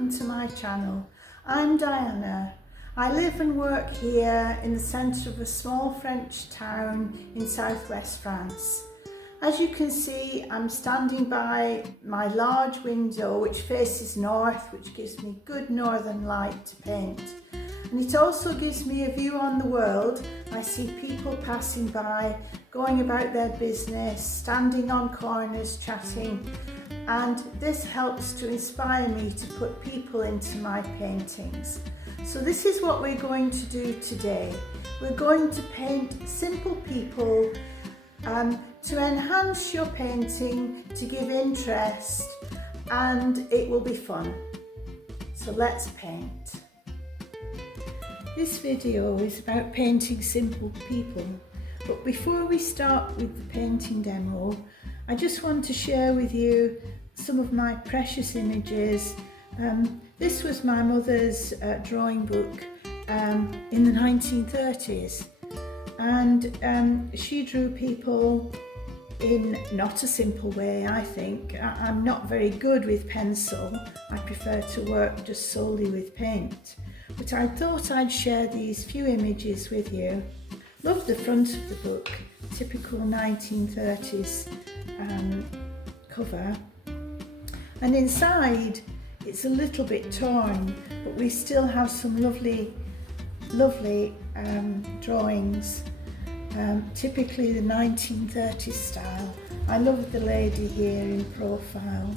welcome to my channel. I'm Diana. I live and work here in the centre of a small French town in southwest France. As you can see, I'm standing by my large window which faces north, which gives me good northern light to paint. And it also gives me a view on the world. I see people passing by, going about their business, standing on corners, chatting. And this helps to inspire me to put people into my paintings. So this is what we're going to do today. We're going to paint simple people to enhance your painting, to give interest, and it will be fun. So let's paint. This video is about painting simple people, but before we start with the painting demo, I just want to share with you some of my precious images. This was my mother's drawing book in the 1930s, and she drew people in not a simple way, I think. I'm not very good with pencil. I prefer to work just solely with paint. But I thought I'd share these few images with you. Love the front of the book, typical 1930s cover. And inside it's a little bit torn, but we still have some lovely drawings, typically the 1930s style. I love the lady here in profile,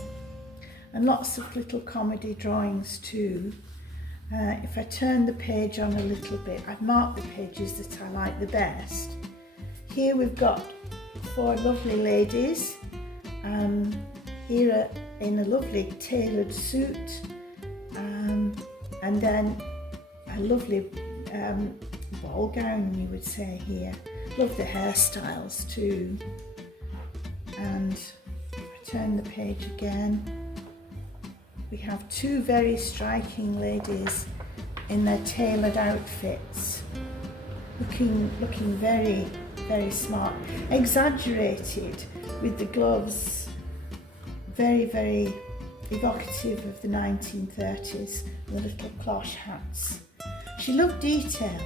and lots of little comedy drawings too. If I turn the page on a little bit, I've marked the pages that I like the best. Here we've got four lovely ladies, here in a lovely tailored suit, and then a lovely ball gown, you would say here. Love the hairstyles too. And if I turn the page again, we have two very striking ladies in their tailored outfits, looking very, very smart, exaggerated with the gloves, very, very evocative of the 1930s, the little cloche hats. She loved detail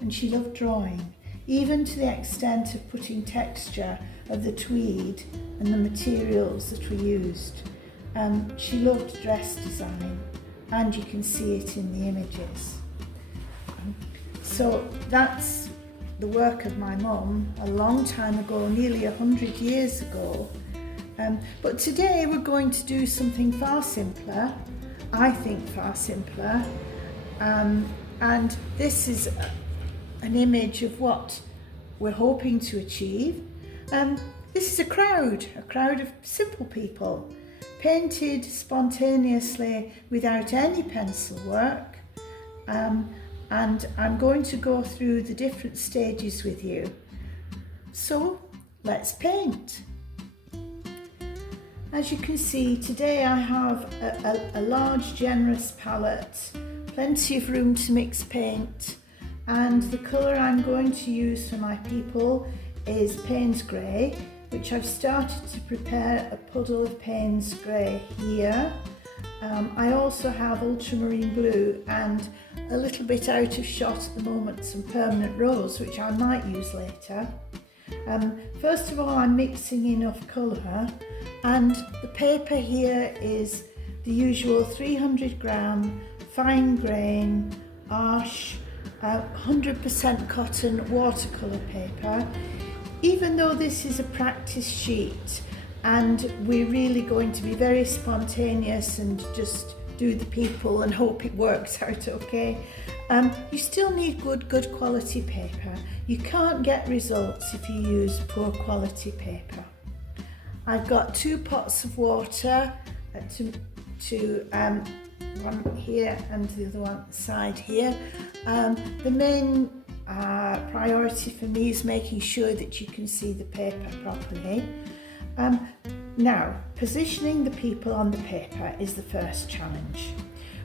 and she loved drawing, even to the extent of putting texture of the tweed and the materials that were used. She loved dress design, and you can see it in the images. So that's the work of my mum a long time ago, nearly 100 years ago. But today we're going to do something far simpler, I think far simpler, and this is an image of what we're hoping to achieve. This is a crowd of simple people, painted spontaneously without any pencil work, and I'm going to go through the different stages with you. So let's paint. As you can see, today I have a large generous palette, plenty of room to mix paint, and the colour I'm going to use for my people is Payne's Grey, which I've started to prepare a puddle of Payne's Grey here. I also have ultramarine blue and a little bit out of shot at the moment, some permanent rose, which I might use later. First of all, I'm mixing enough colour, and the paper here is the usual 300 gram fine grain Arches 100% cotton watercolour paper. Even though this is a practice sheet and we're really going to be very spontaneous and just do the people and hope it works out okay, you still need good quality paper. You can't get results if you use poor quality paper. I've got 2 pots of water, one here and the other one on the side here. The main priority for me is making sure that you can see the paper properly. Now, positioning the people on the paper is the first challenge.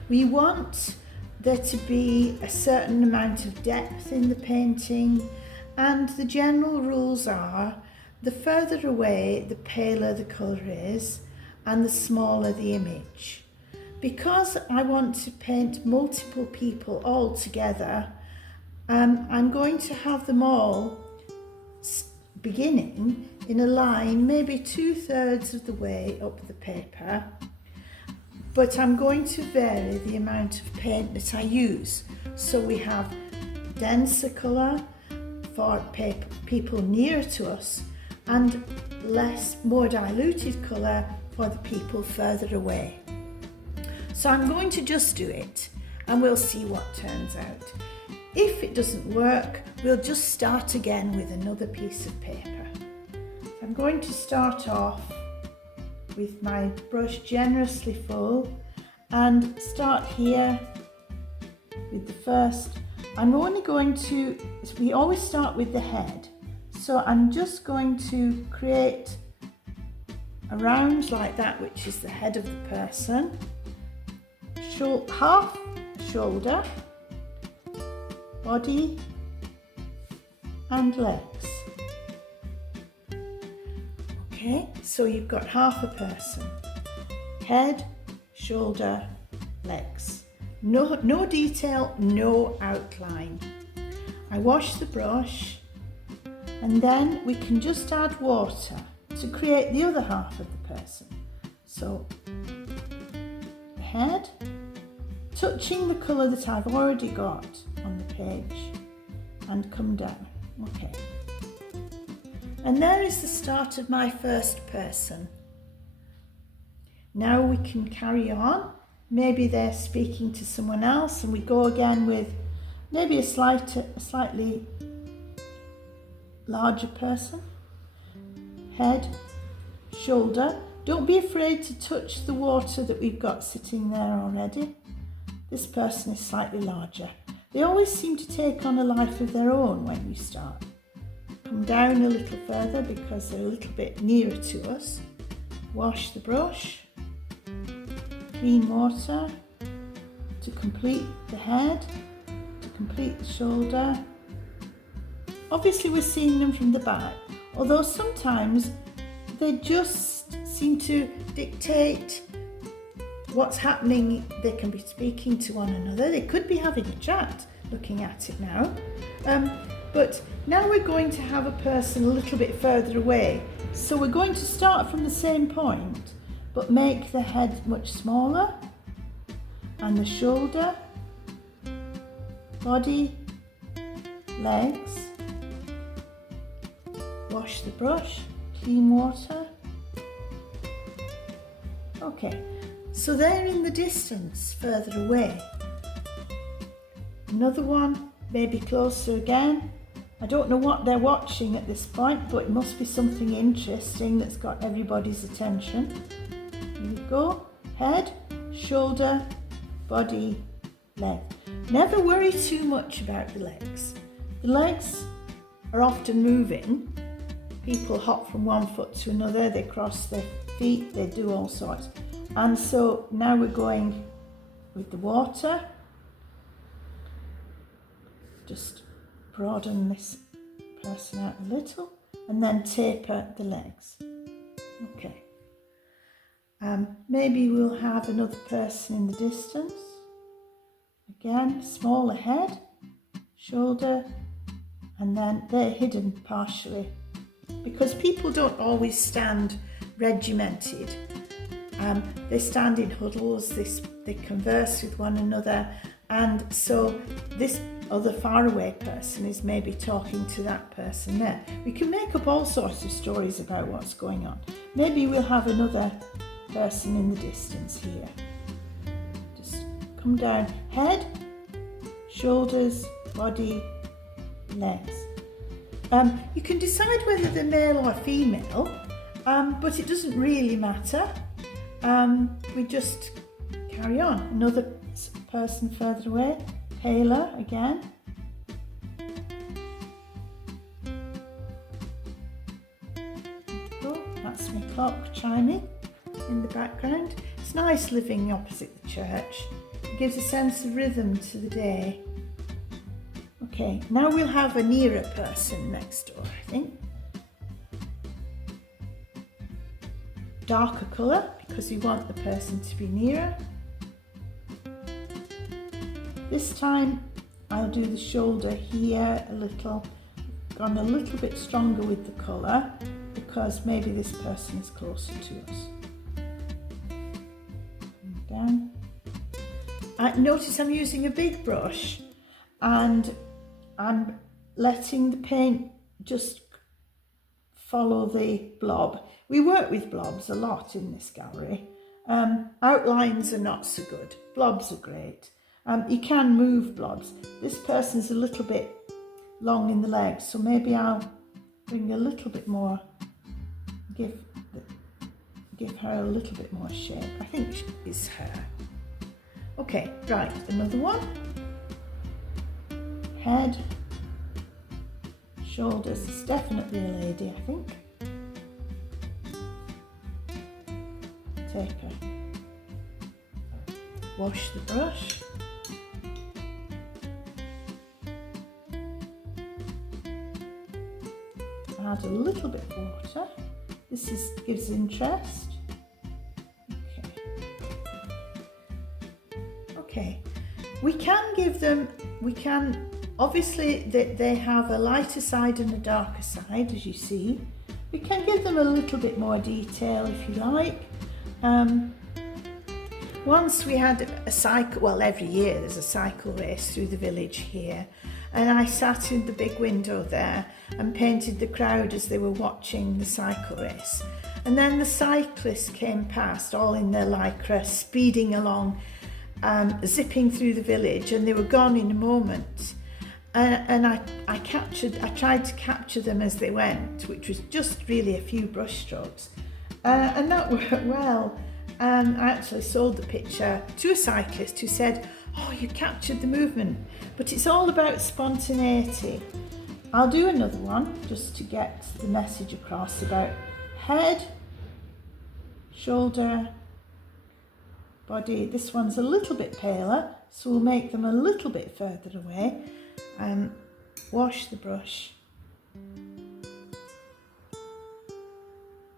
We want there to be a certain amount of depth in the painting, and the general rules are the further away the paler the colour is and the smaller the image. Because I want to paint multiple people all together, I'm going to have them all beginning in a line, maybe 2/3 of the way up the paper, but I'm going to vary the amount of paint that I use. So we have denser colour for people nearer to us and more diluted colour for the people further away. So I'm going to just do it and we'll see what turns out. If it doesn't work, we'll just start again with another piece of paper. So I'm going to start off with my brush generously full and start here with the first. I'm only going to, we always start with the head. So I'm just going to create a round like that, which is the head of the person. Half shoulder, body and legs. Okay, so you've got half a person. Head, shoulder, legs. No detail, no outline. I wash the brush and then we can just add water to create the other half of the person. So the head, touching the colour that I've already got on the page and come down. Okay. And there is the start of my first person. Now we can carry on. Maybe they're speaking to someone else and we go again with maybe a slightly larger person. Head, shoulder. Don't be afraid to touch the water that we've got sitting there already. This person is slightly larger. They always seem to take on a life of their own when you start. Come down a little further because they're a little bit nearer to us. Wash the brush. Clean water to complete the head, to complete the shoulder. Obviously we're seeing them from the back, although sometimes they just seem to dictate what's happening. They can be speaking to one another. They could be having a chat, looking at it now. But now we're going to have a person a little bit further away. So we're going to start from the same point, but make the head much smaller and the shoulder, body, legs. Wash the brush, clean water. Okay. So they're in the distance, further away. Another one, maybe closer again. I don't know what they're watching at this point, but it must be something interesting that's got everybody's attention. Here we go. Head, shoulder, body, leg. Never worry too much about the legs. The legs are often moving. People hop from one foot to another, they cross their feet, they do all sorts. And so now we're going with the water. Just broaden this person out a little and then taper the legs. Okay. Maybe we'll have another person in the distance. Again, smaller head, shoulder, and then they're hidden partially because people don't always stand regimented. They stand in huddles, they converse with one another, and so this other faraway person is maybe talking to that person there. We can make up all sorts of stories about what's going on. Maybe we'll have another person in the distance here. Just come down, head, shoulders, body, legs. You can decide whether they're male or female, but it doesn't really matter. We just carry on. Another person further away, paler again. Oh, that's my clock chiming in the background. It's nice living opposite the church. It gives a sense of rhythm to the day. Okay, now we'll have a nearer person next door, I think. Darker colour, because we want the person to be nearer. This time I'll do the shoulder here a little, gone a little bit stronger with the colour because maybe this person is closer to us. And down. Notice I'm using a big brush and I'm letting the paint just follow the blob. We work with blobs a lot in this gallery. Outlines are not so good. Blobs are great. You can move blobs. This person's a little bit long in the legs, so maybe I'll bring a little bit more, give her a little bit more shape. I think it's her. Okay, right, another one. Head, shoulders, it's definitely a lady, I think. Take her, wash the brush. Add a little bit of water. This gives interest. Okay. We can give them, obviously they have a lighter side and a darker side, as you see. We can give them a little bit more detail if you like. Once we had a cycle, well, every year there's a cycle race through the village here, and I sat in the big window there and painted the crowd as they were watching the cycle race. And then the cyclists came past, all in their lycra, speeding along, zipping through the village, and they were gone in a moment. And I tried to capture them as they went, which was just really a few brush strokes. And that worked well. I actually sold the picture to a cyclist who said, "Oh, you captured the movement." But it's all about spontaneity. I'll do another one just to get the message across about head, shoulder, body. This one's a little bit paler, so we'll make them a little bit further away. Wash the brush.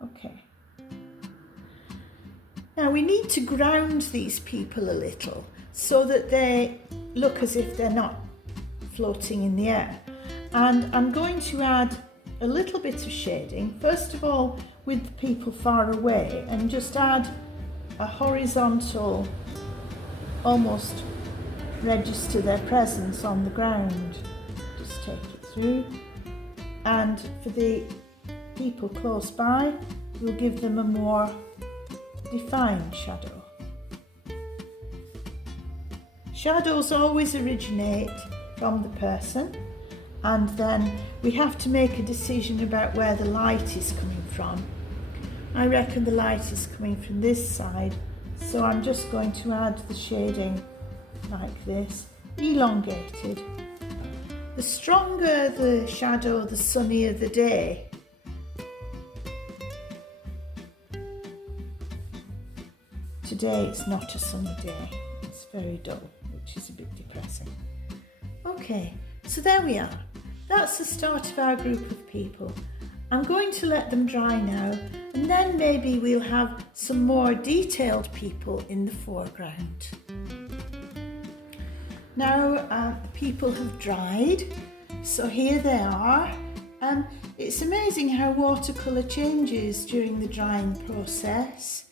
Okay. Now we need to ground these people a little so that they look as if they're not floating in the air. And I'm going to add a little bit of shading, first of all with the people far away, and just add a horizontal, almost register their presence on the ground. Just take it through. And for the people close by, we'll give them a more defined shadow. Shadows always originate from the person, and then we have to make a decision about where the light is coming from. I reckon the light is coming from this side, so I'm just going to add the shading like this, elongated. The stronger the shadow, the sunnier the day. Today it's not a sunny day, it's very dull, which is a bit depressing. Okay, so there we are. That's the start of our group of people. I'm going to let them dry now, and then maybe we'll have some more detailed people in the foreground. Now the people have dried, so here they are. It's amazing how watercolour changes during the drying process.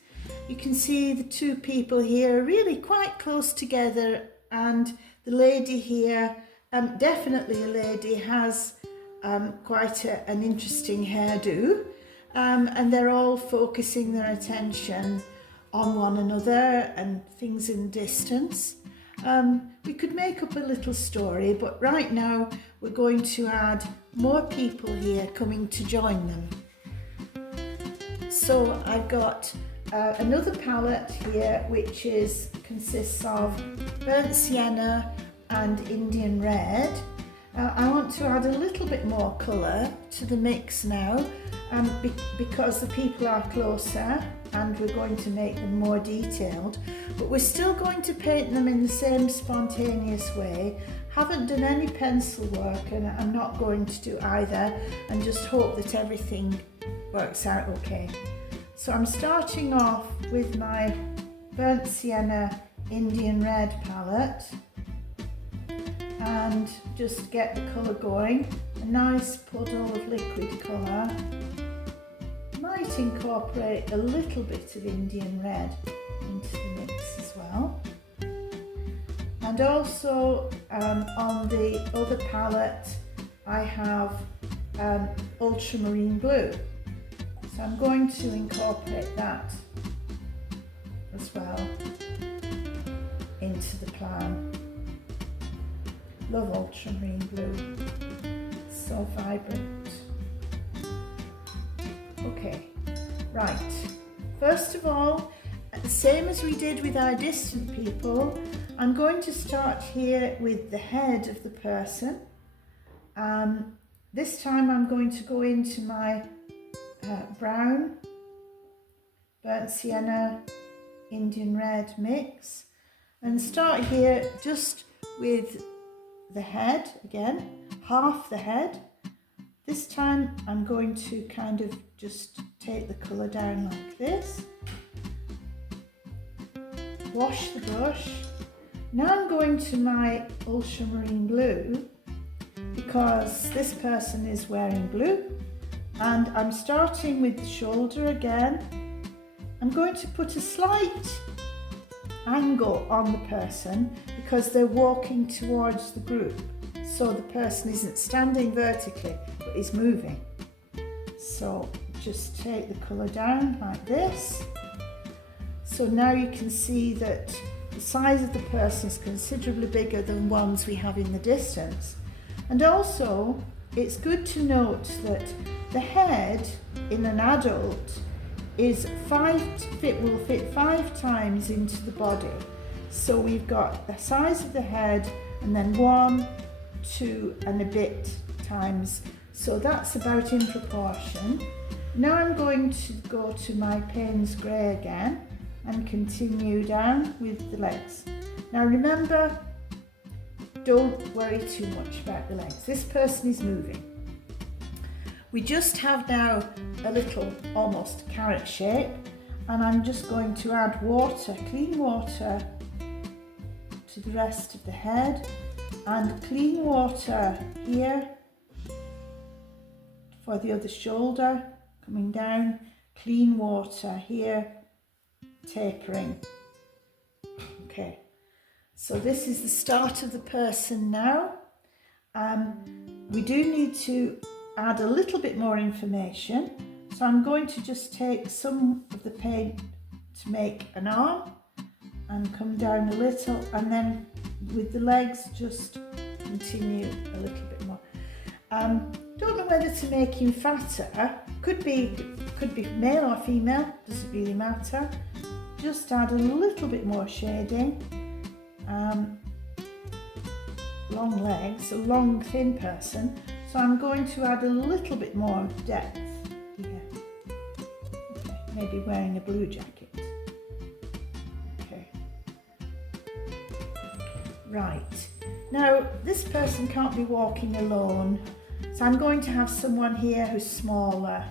You can see the two people here are really quite close together, and the lady here, definitely a lady, has quite an interesting hairdo, and they're all focusing their attention on one another and things in distance. We could make up a little story, but right now we're going to add more people here coming to join them. So I've got another palette here which consists of burnt sienna and Indian red. I want to add a little bit more colour to the mix now, because the people are closer and we're going to make them more detailed, but we're still going to paint them in the same spontaneous way. Haven't done any pencil work, and I'm not going to do either, and just hope that everything works out okay. So I'm starting off with my burnt sienna Indian red palette. and just get the colour going. A nice puddle of liquid colour. Might incorporate a little bit of Indian red into the mix as well. And also on the other palette I have ultramarine blue. So I'm going to incorporate that as well into the plan. Love ultramarine blue, so vibrant. Okay, right. First of all, the same as we did with our distant people, I'm going to start here with the head of the person. This time I'm going to go into my brown, burnt sienna, Indian red mix and start here just with the head again, half the head. This time I'm going to kind of just take the colour down like this, wash the brush. Now I'm going to my ultramarine blue because this person is wearing blue, and I'm starting with the shoulder again. I'm going to put a slight angle on the person because they're walking towards the group, so the person isn't standing vertically but is moving. So just take the colour down like this. So now you can see that the size of the person is considerably bigger than ones we have in the distance. And also it's good to note that the head in an adult is will fit 5 times into the body. So we've got the size of the head and then 1, 2 and a bit times. So that's about in proportion. Now I'm going to go to my Payne's Grey again and continue down with the legs. Now remember, don't worry too much about the legs. This person is moving. We just have now a little almost carrot shape, and I'm just going to add water, clean water to the rest of the head, and clean water here for the other shoulder, coming down, clean water here, tapering. Okay, so this is the start of the person now. We do need to add a little bit more information, so I'm going to just take some of the paint to make an arm and come down a little, and then with the legs just continue a little bit more. Don't know whether to make him fatter, could be male or female, doesn't really matter. Just add a little bit more shading. Long legs, a long thin person, so I'm going to add a little bit more depth here. Okay, maybe wearing a blue jacket. Okay. Right, now this person can't be walking alone, so I'm going to have someone here who's smaller.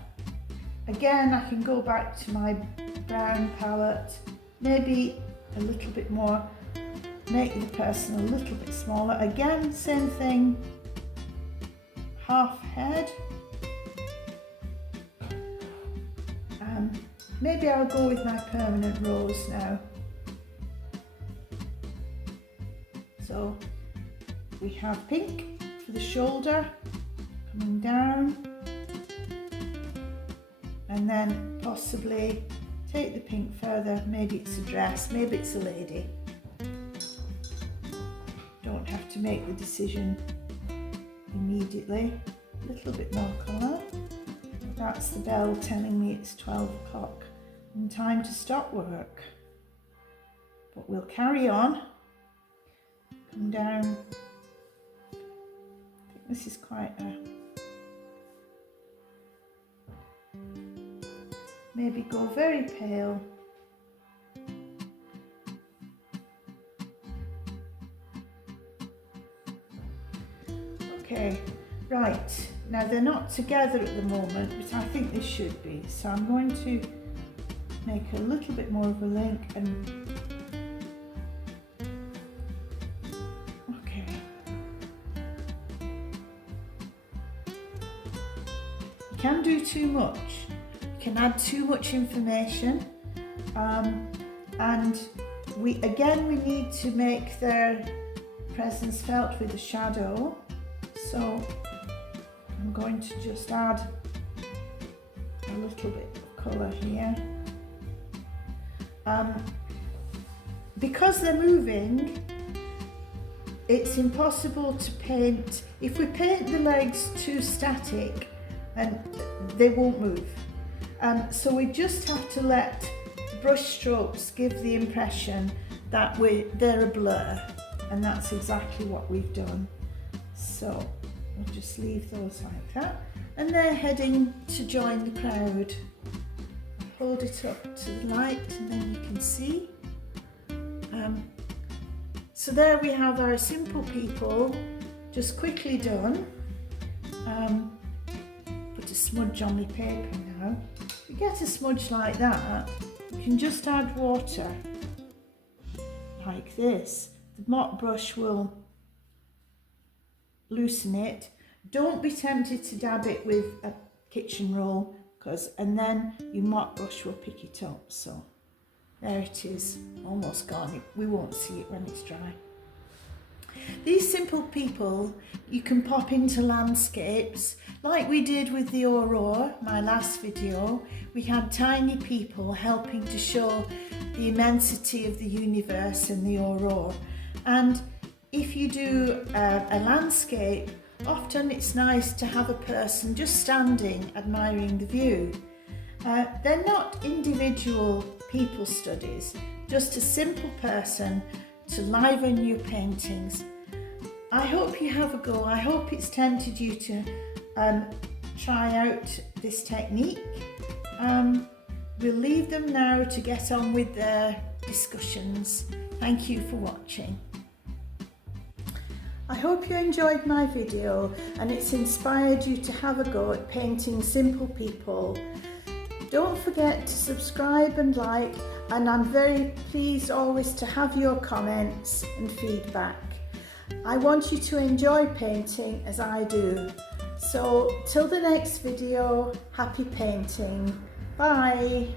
Again, I can go back to my brown palette, maybe a little bit more, make the person a little bit smaller. Again, same thing, half head. Maybe I'll go with my permanent rose now. So we have pink for the shoulder, coming down, and then possibly take the pink further. Maybe it's a dress, maybe it's a lady. Don't have to make the decision immediately. A little bit more colour. That's the bell telling me it's 12 o'clock and time to stop work. But we'll carry on. Come down. I think this is quite a... Maybe go very pale. Okay, right. Now they're not together at the moment, but I think they should be. So I'm going to make a little bit more of a link and... Okay. can do too much. You can add too much information, and we need to make their presence felt with a shadow. So I'm going to just add a little bit of colour here. Because they're moving, it's impossible to paint. If we paint the legs too static, and they won't move. So we just have to let brush strokes give the impression that they're a blur, and that's exactly what we've done. So we'll just leave those like that, and they're heading to join the crowd. Hold it up to the light and then you can see. So there we have our simple people, just quickly done. Put a smudge on my paper now. If you get a smudge like that, you can just add water like this. The mop brush will loosen it. Don't be tempted to dab it with a kitchen roll, and then your mop brush will pick it up. So there it is, almost gone. We won't see it when it's dry. These simple people you can pop into landscapes like we did with the aurora, my last video. We had tiny people helping to show the immensity of the universe and the aurora. And if you do a landscape, often it's nice to have a person just standing admiring the view. They're not individual people studies, just a simple person to liven your paintings. I hope you have a go. I hope it's tempted you to try out this technique. We'll leave them now to get on with their discussions. Thank you for watching. I hope you enjoyed my video and it's inspired you to have a go at painting simple people. Don't forget to subscribe and like, and I'm very pleased always to have your comments and feedback. I want you to enjoy painting as I do. So till the next video, happy painting. Bye.